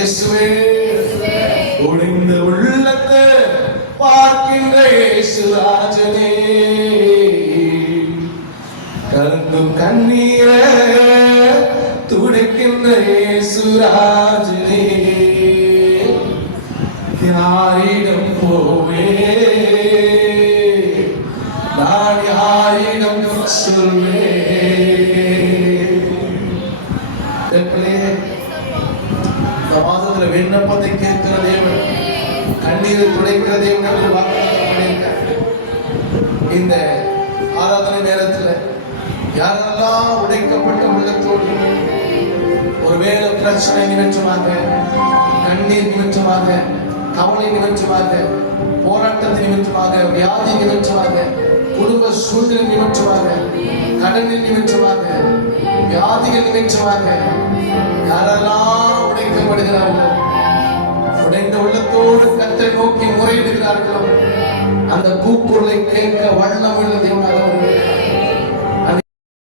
இயேசுவே உடைந்த உள்ளத்தை பார்க்கின்ற இயேசு ராஜனே, கலந்தும் கண்ணீரை துடைக்கின்ற இயேசு ராஜனே, யாரிடம் போவே நான் யாரிடம் சொல்வே. இந்த மாதத்துல விண்ணப்பத்தை கேட்கிற தேவன், கண்ணீரை துடைக்கிற தேவன் என்று வாக்குத்தத்தம் பண்ணியிருக்கார். இந்த ஆராதனை நேரத்துல யாரெல்லாம் உடைக்கப்பட்ட உள்ளத்தோடு ஒருவேளை பிரச்சனை நிமித்தமாக, கண்ணீர் நிமித்தமாக, கவலை நிமித்தமாக, போராட்டத்தின் நிமித்தமாக, வியாதி நிமித்தமாக, குடும்ப சூழ்நிலை நிமித்தமாக, கடனின் நிமித்தமாக, வியாதிகள் நிமித்தமாக யாரெல்லாம் உடைக்கப்படுகிறார்களோ, உடைந்த உள்ளத்தோடு கர்த்தரை நோக்கி முறையிடுகிறார்களோ, அந்த கூக்குரலை கேட்க வல்லமுள்ள